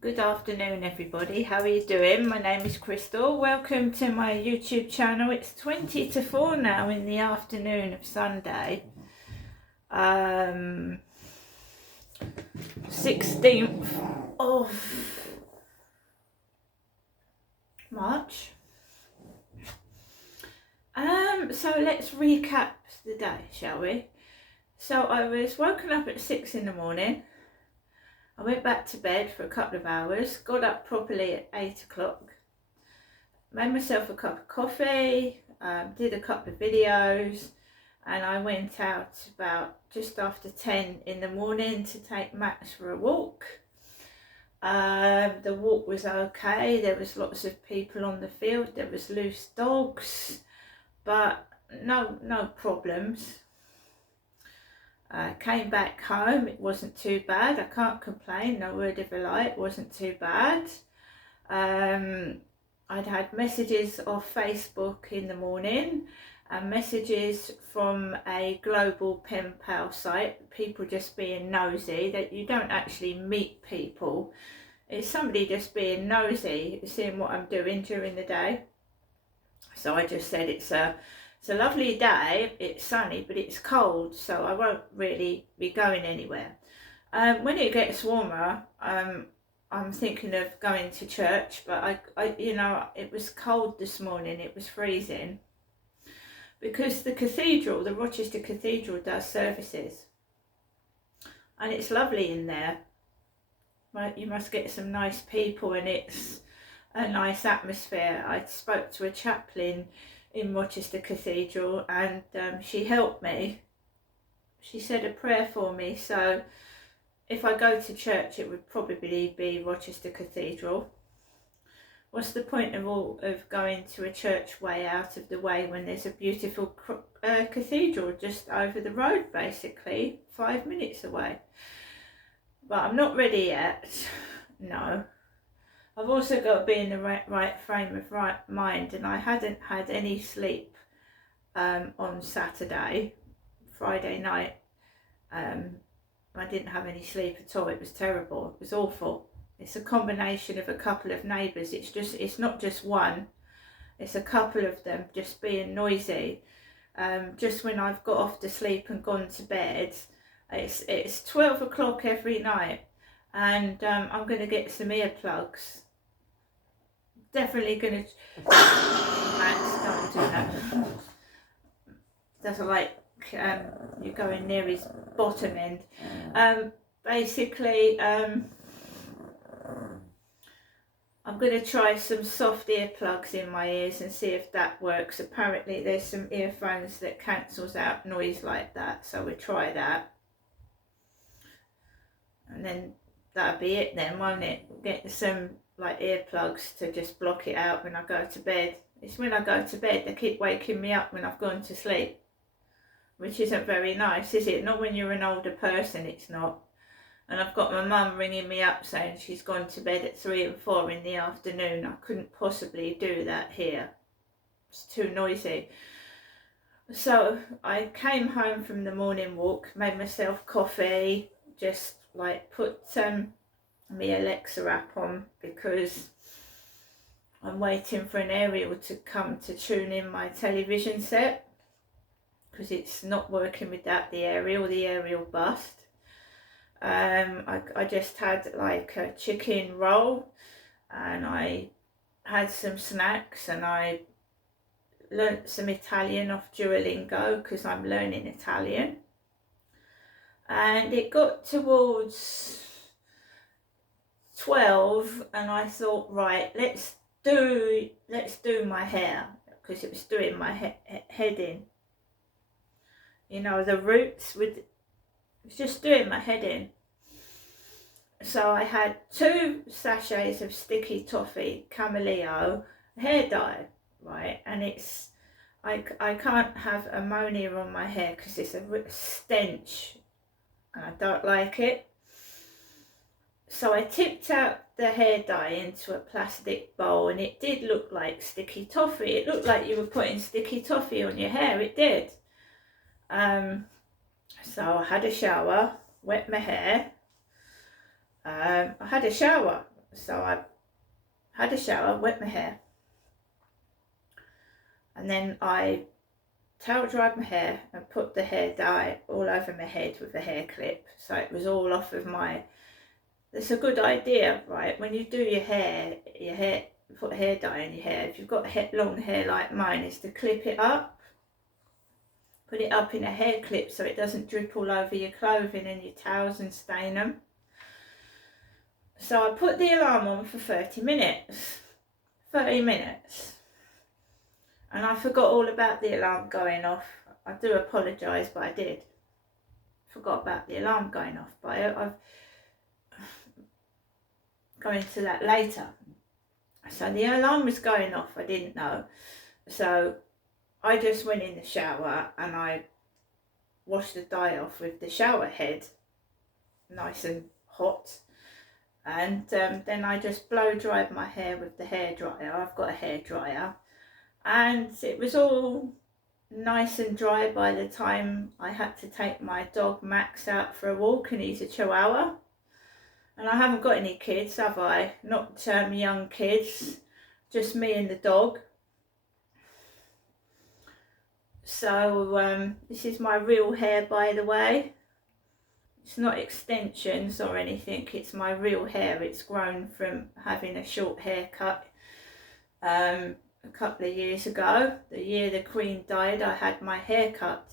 Good afternoon everybody, how are you doing? My name is Crystal. Welcome to my YouTube channel. It's 20 to 4 now in the afternoon of Sunday, 16th of March. So let's recap the day, shall we? So I was woken up at 6 in the morning. I went back to bed for a couple of hours, got up properly at 8 o'clock, made myself a cup of coffee, did a couple of videos, and I went out about just after 10 in the morning to take Max for a walk. The walk was okay, there was lots of people on the field, there was loose dogs, but no problems. Came back home, it wasn't too bad, I can't complain, no word of a lie, it wasn't too bad. I'd had messages off Facebook in the morning and messages from a global pen pal site, people just being nosy, that you don't actually meet people, it's somebody just being nosy, seeing what I'm doing during the day. So I just said it's a lovely day, it's sunny, but it's cold, so I won't really be going anywhere. When it gets warmer, I'm thinking of going to church, but it was cold this morning, it was freezing, because the cathedral, the Rochester Cathedral, does services, and it's lovely in there. You must get some nice people, and it's a nice atmosphere. I spoke to a chaplain in Rochester Cathedral, and she helped me. She said a prayer for me, so if I go to church it would probably be Rochester Cathedral. What's the point of going to a church way out of the way when there's a beautiful cathedral just over the road, basically 5 minutes away? But I'm not ready yet, no. I've also got to be in the right frame of mind, and I hadn't had any sleep on Saturday, Friday night. I didn't have any sleep at all. It was terrible, it was awful. It's a combination of a couple of neighbours, it's not just one, it's a couple of them just being noisy. Just when I've got off to sleep and gone to bed, it's 12 o'clock every night, and I'm going to get some earplugs. Definitely going to... Max, don't do that. Doesn't like you going near his bottom end. Basically, I'm going to try some soft earplugs in my ears and see if that works. Apparently there's some earphones that cancels out noise like that, so we'll try that. And then that'll be it then, won't it? Get some like earplugs to just block it out when I go to bed. It's when I go to bed they keep waking me up when I've gone to sleep, which isn't very nice, is it? Not when you're an older person, it's not. And I've got my mum ringing me up saying she's gone to bed at 3 and 4 in the afternoon. I couldn't possibly do that here, it's too noisy. So I came home from the morning walk, made myself coffee, just like put my Alexa app on, because I'm waiting for an aerial to come to tune in my television set, because it's not working without the aerial bust. I just had like a chicken roll, and I had some snacks, and I learnt some Italian off Duolingo because I'm learning Italian. And it got towards 12 and I thought, right, let's do my hair, because it was doing my head in, you know, the roots it was just doing my head in. So I had 2 sachets of Sticky Toffee Cameleo hair dye, right, and it's I can't have ammonia on my hair because it's a stench and I don't like it. So I tipped out the hair dye into a plastic bowl, and it did look like sticky toffee. It looked like you were putting sticky toffee on your hair, it did. So I had a shower, wet my hair, I had a shower. So I had a shower, wet my hair, and then I towel dried my hair and put the hair dye all over my head with a hair clip, so it was all off of my. It's a good idea, right? When you do your hair, put hair dye in your hair. If you've got long hair like mine, is to clip it up, put it up in a hair clip so it doesn't drip all over your clothing and your towels and stain them. So I put the alarm on for 30 minutes. 30 minutes. And I forgot all about the alarm going off. I do apologise, but I did. Forgot about the alarm going off, but I've go into that later. So the alarm was going off, I didn't know. So I just went in the shower and I washed the dye off with the shower head, nice and hot. And then I just blow dried my hair with the hairdryer. I've got a hairdryer. And it was all nice and dry by the time I had to take my dog Max out for a walk, and he's a Chihuahua. And I haven't got any kids, have I? Not young kids, just me and the dog. So this is my real hair, by the way. It's not extensions or anything, it's my real hair. It's grown from having a short haircut a couple of years ago. The year the Queen died, I had my hair cut.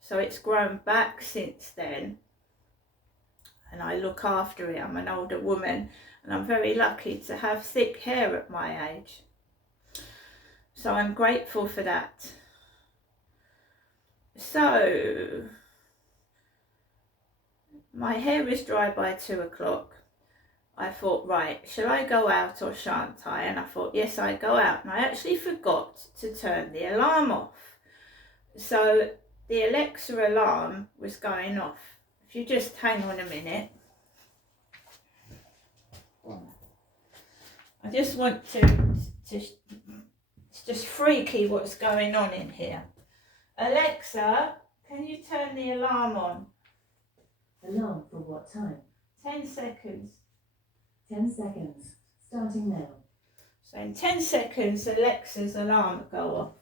So it's grown back since then. And I look after it. I'm an older woman and I'm very lucky to have thick hair at my age. So I'm grateful for that. So my hair was dry by 2 o'clock. I thought, right, shall I go out or shan't I? And I thought, yes, I'd go out. And I actually forgot to turn the alarm off. So the Alexa alarm was going off. If you just hang on a minute. I just want to it's just freaky what's going on in here. Alexa, can you turn the alarm on? Alarm for what time? 10 seconds. 10 seconds. Starting now. So in 10 seconds, Alexa's alarm will go off.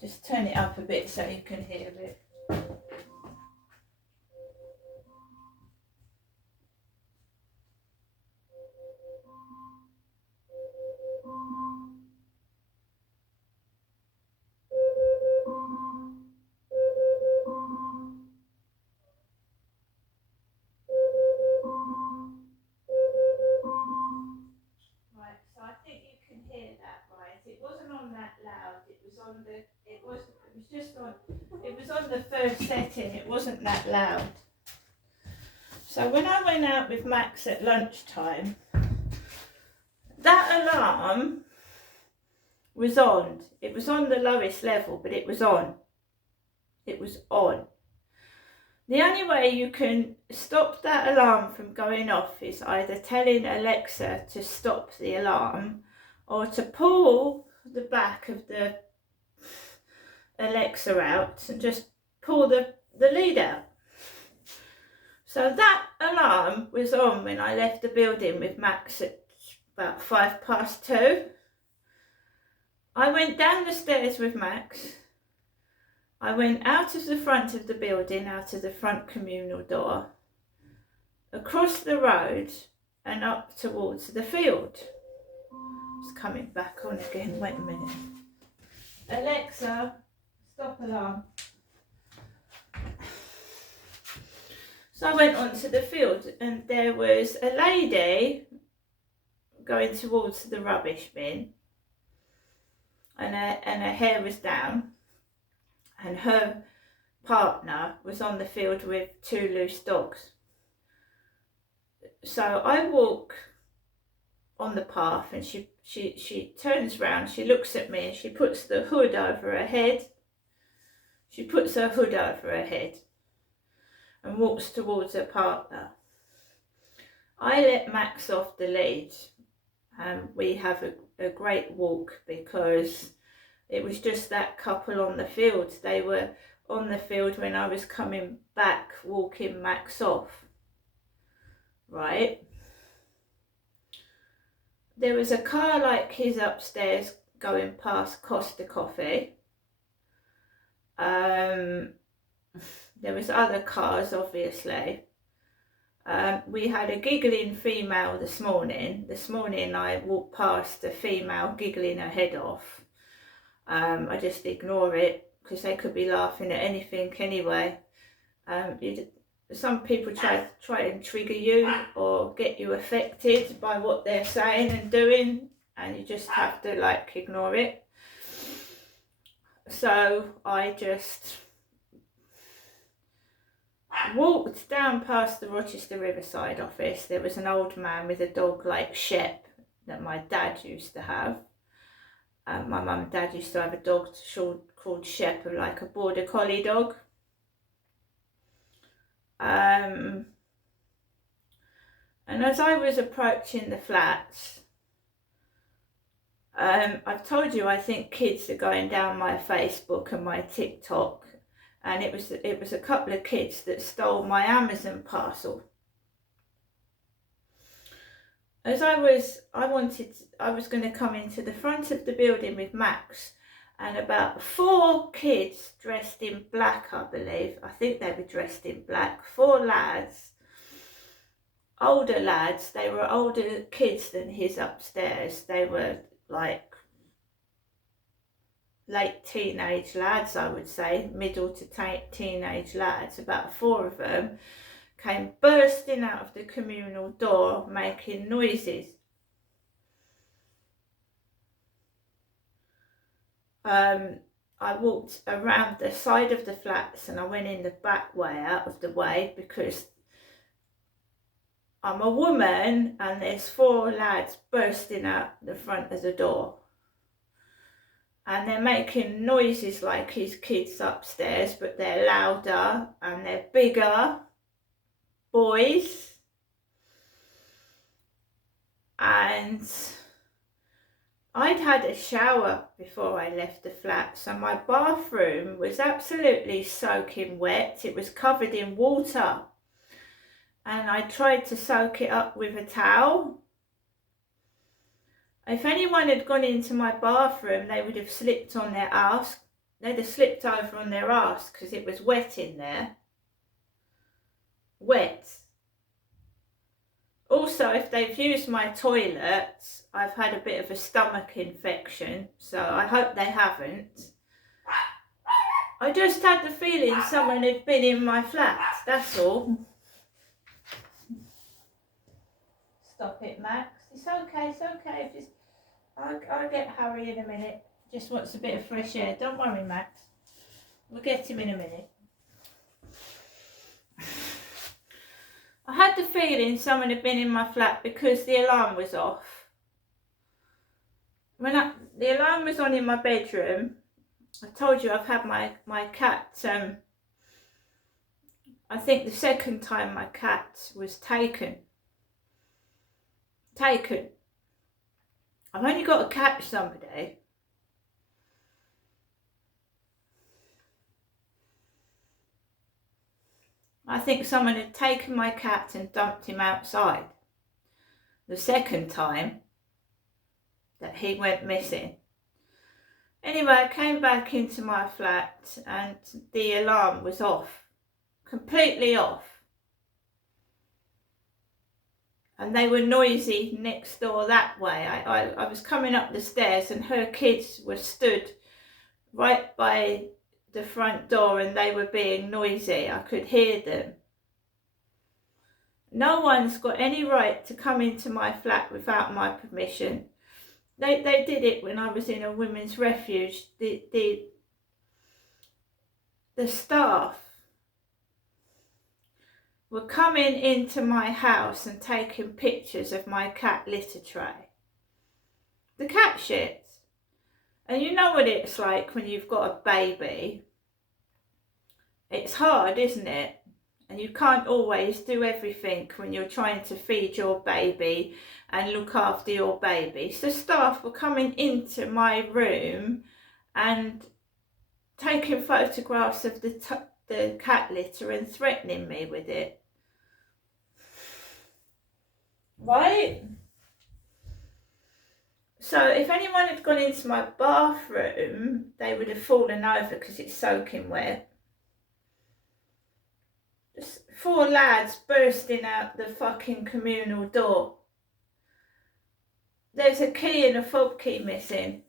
Just turn it up a bit so you can hear it. Right, so I think you can hear that, right? It wasn't on that loud. It was on the. It was just on. It was on the first setting. It wasn't that loud. So when I went out with Max at lunchtime, that alarm was on. It was on the lowest level, but it was on. It was on. The only way you can stop that alarm from going off is either telling Alexa to stop the alarm or to pull the back of the Alexa out and just pull the lead out. So that alarm was on when I left the building with Max at about 2:05. I went down the stairs with Max. I went out of the front of the building, out of the front communal door, across the road and up towards the field. It's coming back on again, wait a minute. Alexa, stop alarm. So I went onto the field and there was a lady going towards the rubbish bin and her hair was down. And her partner was on the field with 2 loose dogs. So I walk on the path and she turns round, she looks at me and she puts the hood over her head. She puts her hood over her head and walks towards her partner. I let Max off the lead and we have a great walk because it was just that couple on the field. They were on the field when I was coming back, walking Max off, right? There was a car like his upstairs going past Costa Coffee. There was other cars, obviously. We had a giggling female this morning. This morning I walked past a female giggling her head off. I just ignore it because they could be laughing at anything anyway. Some people try and trigger you or get you affected by what they're saying and doing, and you just have to like ignore it. So I just walked down past the Rochester Riverside office. There was an old man with a dog like Shep that my dad used to have. My mum and dad used to have a dog called Shep, like a border collie dog. And as I was approaching the flats, I've told you I think kids are going down my Facebook and my TikTok, and it was a couple of kids that stole my Amazon parcel. As I was going to come into the front of the building with Max, and about 4 kids dressed in black, I believe. I think they were dressed in black. 4 lads, older lads. They were older kids than his upstairs. They were like late teenage lads, I would say, middle to teenage lads. About 4 of them came bursting out of the communal door, making noises. I walked around the side of the flats and I went in the back way, out of the way, because I'm a woman and there's 4 lads bursting out the front of the door. And they're making noises like his kids upstairs, but they're louder and they're bigger boys. And I'd had a shower before I left the flat, so my bathroom was absolutely soaking wet. It was covered in water, and I tried to soak it up with a towel. If anyone had gone into my bathroom, they would have slipped on their arse. They'd have slipped over on their arse because it was wet in there. Wet. Also, if they've used my toilet, I've had a bit of a stomach infection, so I hope they haven't. I just had the feeling someone had been in my flat, that's all. Stop it, Max. It's okay. Just, I'll get Harry in a minute. Just wants a bit of fresh air. Don't worry, Max. We'll get him in a minute. I had the feeling someone had been in my flat because the alarm was off. The alarm was on in my bedroom. I told you I've had my cat, I think the second time my cat was taken. I've only got to catch somebody. I think someone had taken my cat and dumped him outside. The second time that he went missing. Anyway, I came back into my flat and the alarm was off. Completely off. And they were noisy next door that way. I was coming up the stairs and her kids were stood right by the front door and they were being noisy. I could hear them. No one's got any right to come into my flat without my permission. They did it when I was in a women's refuge. The staff were coming into my house and taking pictures of my cat litter tray. The cat shit. And you know what it's like when you've got a baby. It's hard, isn't it? and you can't always do everything when you're trying to feed your baby and look after your baby. So staff were coming into my room and taking photographs of the cat litter and threatening me with it. Right? So if anyone had gone into my bathroom, they would have fallen over because it's soaking wet. Just 4 lads bursting out the fucking communal door. There's a key and a fob key missing.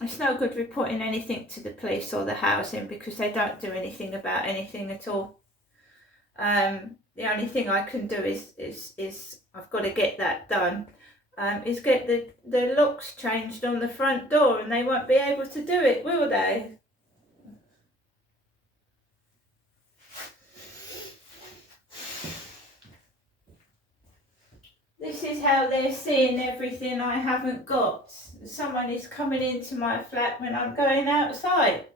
It's no good reporting anything to the police or the housing because they don't do anything about anything at all. The only thing I can do is I've got to get that done, is get the locks changed on the front door, and they won't be able to do it, will they? This is how they're seeing everything I haven't got. Someone is coming into my flat when I'm going outside.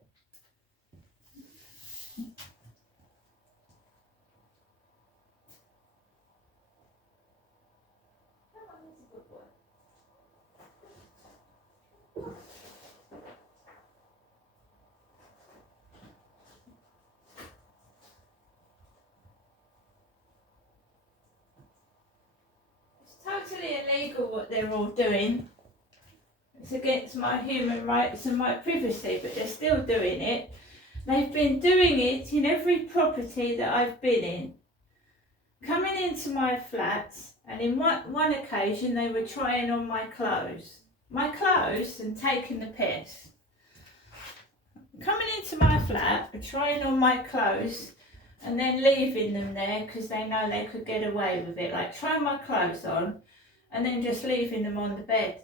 Totally illegal what they're all doing. It's against my human rights and my privacy, but they're still doing it. They've been doing it in every property that I've been in. Coming into my flat, and in one occasion they were trying on my clothes. And taking the piss. Coming into my flat, trying on my clothes, and then leaving them there because they know they could get away with it. Like trying my clothes on and then just leaving them on the bed.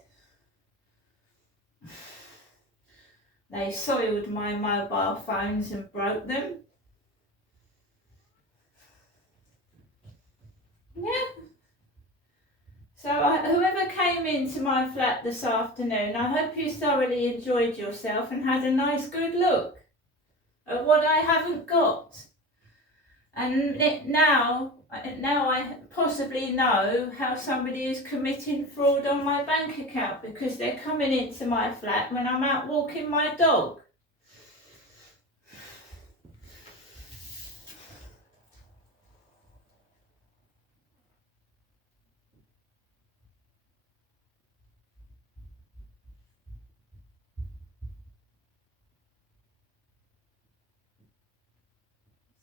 They soiled my mobile phones and broke them. Yeah. So whoever came into my flat this afternoon, I hope you thoroughly enjoyed yourself and had a nice good look at what I haven't got. And now I possibly know how somebody is committing fraud on my bank account because they're coming into my flat when I'm out walking my dog.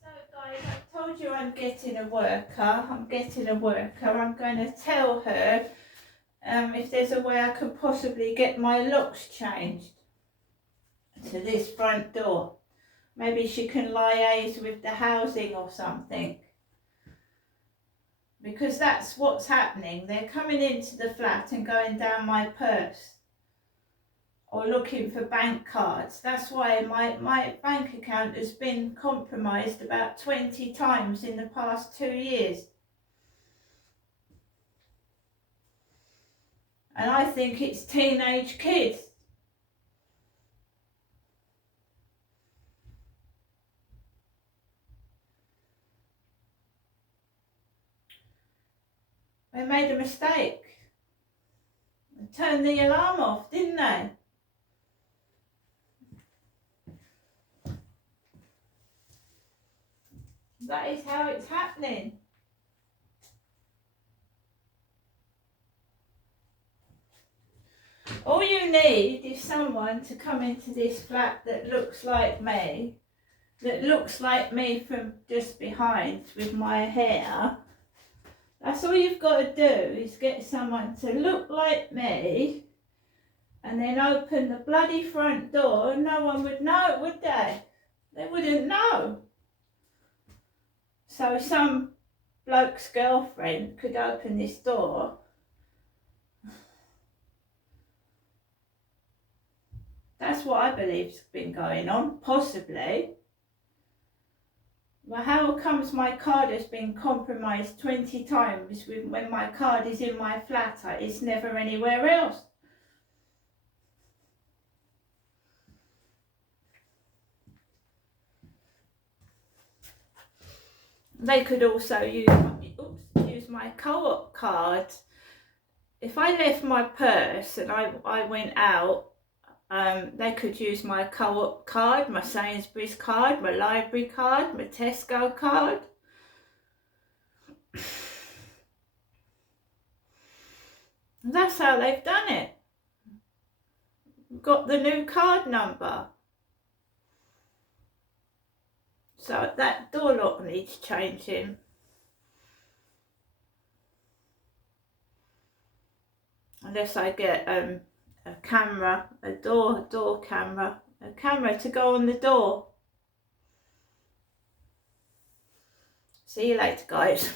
So guys, I've told you I'm getting a worker. I'm going to tell her if there's a way I could possibly get my locks changed to this front door. Maybe she can liaise with the housing or something. Because that's what's happening. They're coming into the flat and going down my purse. Or looking for bank cards. That's why my bank account has been compromised about 20 times in the past 2 years. And I think it's teenage kids. They made a mistake. They turned the alarm off, didn't they? That is how it's happening. All you need is someone to come into this flat that looks like me from just behind with my hair. That's all you've got to do is get someone to look like me and then open the bloody front door. No one would know, would they? They wouldn't know. So some bloke's girlfriend could open this door. That's what I believe's been going on, possibly. Well, how comes my card has been compromised 20 times when my card is in my flat? It's never anywhere else. They could also use my co-op card. If I left my purse and I went out, they could use my co-op card, my Sainsbury's card, my library card, my Tesco card. That's how they've done it. Got the new card number. So that door lock needs changing. Unless I get a camera, a door camera, a camera to go on the door. See you later, guys.